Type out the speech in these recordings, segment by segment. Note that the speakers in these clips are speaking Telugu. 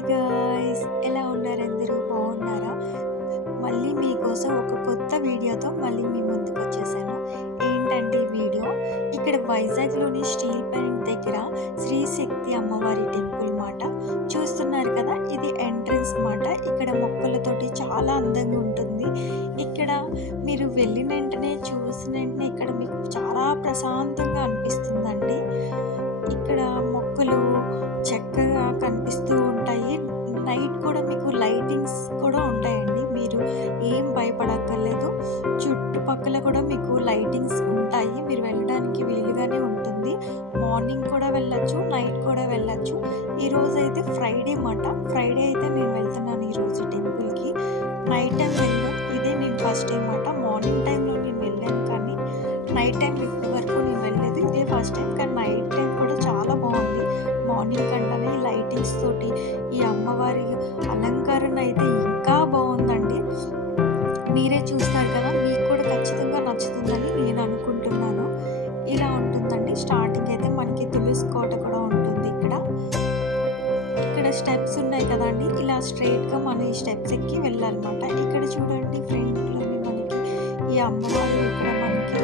హాయ్ గాయ్స్, ఎలా ఉన్నారు? అందరూ బాగున్నారా? మళ్ళీ మీకోసం ఒక కొత్త వీడియోతో మళ్ళీ మీ ముందుకు వచ్చేసాను. ఏంటంటే ఈ వీడియో ఇక్కడ వైజాగ్లోని స్టీల్ ప్లాంట్ దగ్గర శ్రీ శక్తి అమ్మవారి టెంపుల్ మాట. చూస్తున్నారు కదా, ఇది ఎంట్రన్స్ మాట. ఇక్కడ మొక్కలతోటి చాలా అందంగా ఉంటుంది. ఇక్కడ మీరు వెళ్ళిన వెంటనే చూసిన వెంటనే ఇక్కడ మీకు చాలా ప్రశాంతంగా అనిపిస్తుందండి. ఇక్కడ మొక్కలు చక్కగా కనిపిస్తూ ఉంటాయి. నైట్ కూడా మీకు లైటింగ్స్ కూడా ఉంటాయండి. మీరు ఏం భయపడక్కర్లేదు. చుట్టుపక్కల కూడా మీకు లైటింగ్స్ ఉంటాయి. మీరు వెళ్ళడానికి వీలుగానే ఉంటుంది. మార్నింగ్ కూడా వెళ్ళొచ్చు, నైట్ కూడా వెళ్ళొచ్చు. ఈరోజైతే ఫ్రైడే మాట. ఫ్రైడే అయితే నేను వెళ్తున్నాను ఈరోజు టెంపుల్కి. నైట్ టైం వెళ్ళాను. ఇదే నేను ఫస్ట్ టైం మాట. మార్నింగ్ టైంలో నేను వెళ్ళాను, కానీ నైట్ టైం ఇప్పటి వరకు నేను వెళ్ళలేదు. ఇదే ఫస్ట్ టైం, కానీ నైట్ టైం కూడా చాలా బాగుంది. మార్నింగ్ కంటేనే లైటింగ్స్ తోటి ఈ అమ్మవారి అలంకరణ అయితే ఇంకా బాగుందండి. మీరే చూస్తారు కదా, మీకు కూడా ఖచ్చితంగా నచ్చుతుందని నేను అనుకుంటున్నాను. ఇలా ఉంటుందండి. స్టార్టింగ్ అయితే మనకి తులసి కోట కూడా ఉంటుంది. ఇక్కడ స్టెప్స్ ఉన్నాయి కదండి, ఇలా స్ట్రైట్గా మనం ఈ స్టెప్స్ ఎక్కి వెళ్ళాలన్నమాట. ఇక్కడ చూడండి, ఫ్రంట్లోని మనకి ఈ అమ్మవారు ఇక్కడ మనకి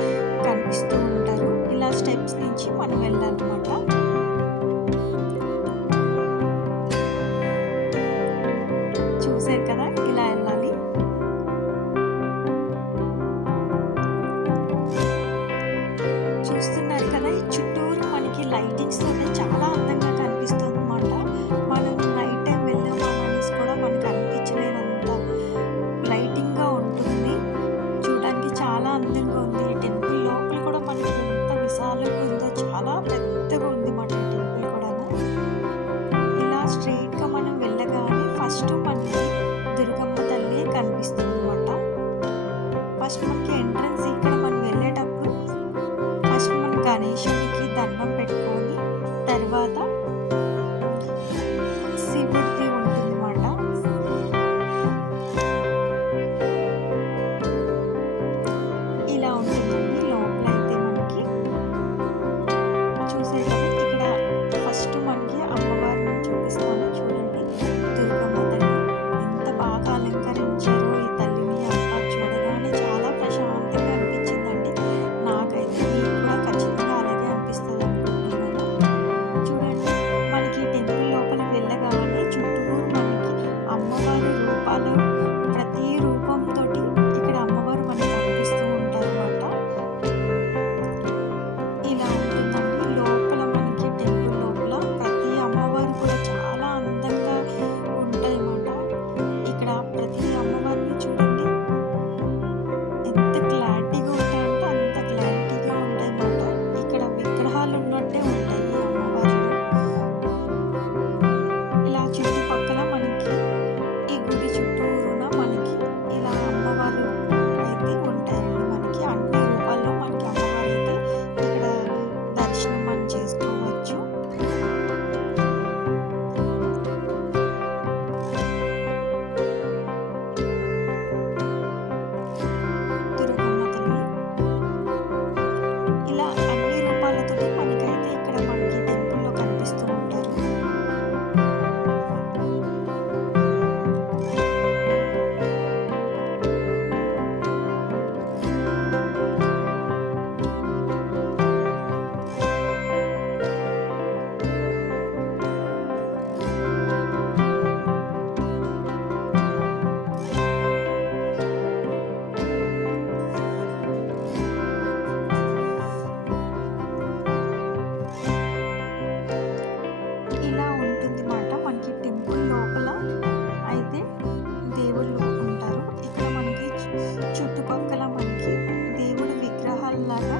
కనిపిస్తూ ఉంటారు. ఇలా స్టెప్స్ నుంచి మనం వెళ్ళాలన్నమాట. చూసారు కదా, ఇలా వెళ్ళాలి. చూస్తున్నారు కదా, ఈ చుట్టూరు మనకి లైటింగ్స్ తోనే చాలా అందంగా కనిపిస్తుంది అన్నమాట. మనం నైట్ టైం వెళ్ళామా అనేసి కూడా మనకు అనిపించలేనంత లైటింగ్గా ఉంటుంది. చూడడానికి చాలా అందంగా ఉంది. ఈ టెంపుల్ లోపల కూడా మనకి ఎంత విశాలంగా ఉందో, చాలా పెద్దగా ఉంది మాట టెంపుల్ కూడా. ఇలా స్ట్రైట్గా మనం వెళ్ళగానే ఫస్ట్ మనకి దుర్గమ్మ తల్లి కనిపిస్తుంది అన్నమాట. ఫస్ట్ మనకి ఎంట్రన్స్ ఇక్కడ మనం వెళ్ళేటప్పుడు ఫస్ట్ మనం గణేశునికి దండం పెట్టుకొని తర్వాత శివుడిది ఉంటుంది అన్నమాట. ఇలా ఉంటుందండి లోపల అయితే మనకి. చూసారు కదా, ఇక్కడ ఫస్ట్ మనకి అమ్మవారిని చూపిస్తాను. చూడండి, దుర్గమ్మ తల్లి ఎంత బాగా అలంకరించారో ఈ తల్లిని. అబ్బా, చూడగానే చాలా ప్రశాంతంగా అనిపించిందండి. నాకైతే మీకు కూడా ఖచ్చితంగా అలాగే అనిపిస్తుంది అనుకుంటున్నాను. చూడండి, మనకి టెంపుల్ లోపల వెళ్ళగానే చుట్టూరు మనకి అమ్మవారి రూపాలు, ప్రతి రూపంతో ఇక్కడ అమ్మవారు మనకి కనిపిస్తూ ఉంటారు అన్నమాట. ఇలా ఉంటుందండి లోపల మనకి టెంపుల్ లోపల. ప్రతి అమ్మవారు కూడా చాలా అందంగా ఉంటాయి అన్నమాట. ఇక్కడ ప్రతి అమ్మవారిని చూడండి ఎంత క్లారిటీగా ఉంటాయంటే అంత క్లారిటీగా ఉంటాయి అన్నమాట. ఇక్కడ విగ్రహాలు ఉన్నట్టే ఉంటాయి ఈ అమ్మవారిలో. ఇలా చుట్టుపక్కల మనకి ఈ గుడి చుట్టూరున మనకి ఇలా అమ్మవారు అయితే ఉంటాయండి. మనకి అన్ని రూపాల్లో మనకి అమ్మవారు అయితే ఇక్కడ దర్శనం మనం చేసుకోవచ్చు. దుర్గమ్మ తల్లి ఇలా అన్ని రూపాలతోటి మనకైతే ఇక్కడ మనకి టెంపుల్లో కనిపిస్తూ ఉంటారు. ఇలా ఉంటుంది మాట. మనకి టెంపుల్ లోపల అయితే దేవుళ్ళు ఉంటారు. ఇక్కడ మనకి చుట్టుపక్కల మనకి దేవుడి విగ్రహాలలాగా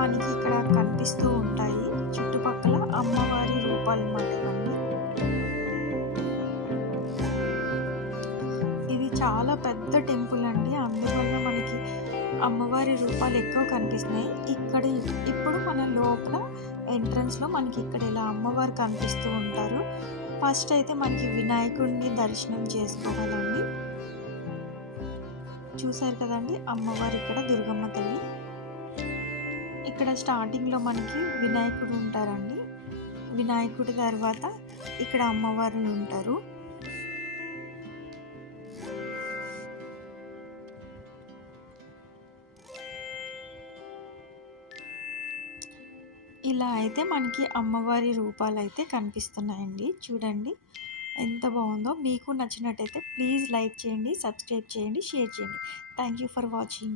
మనకి ఇక్కడ కనిపిస్తూ ఉంటాయి. చుట్టుపక్కల అమ్మవారి రూపాలు అన్నమాట ఇవన్నీ. ఇది చాలా పెద్ద టెంపుల్ అండి, అందువల్ల మనకి అమ్మవారి రూపాలు ఎక్కువ కనిపిస్తున్నాయి. ఇక్కడ ఇప్పుడు మన లోపల ఎంట్రన్స్లో మనకి ఇక్కడ ఇలా అమ్మవారు కనిపిస్తూ ఉంటారు. ఫస్ట్ అయితే మనకి వినాయకుడిని దర్శనం చేసుకోవాలండి. చూసారు కదండి, అమ్మవారు ఇక్కడ దుర్గమ్మ తల్లి. ఇక్కడ స్టార్టింగ్లో మనకి వినాయకుడు ఉంటారండి. వినాయకుడి తర్వాత ఇక్కడ అమ్మవారు ఉంటారు. ఇలా అయితే మనకి అమ్మవారి రూపాలైతే కనిపిస్తున్నాయండి. చూడండి ఎంత బావుందో. మీకు నచ్చినట్టయితే ప్లీజ్ లైక్ చేయండి, సబ్స్క్రైబ్ చేయండి, షేర్ చేయండి. Thank you for watching.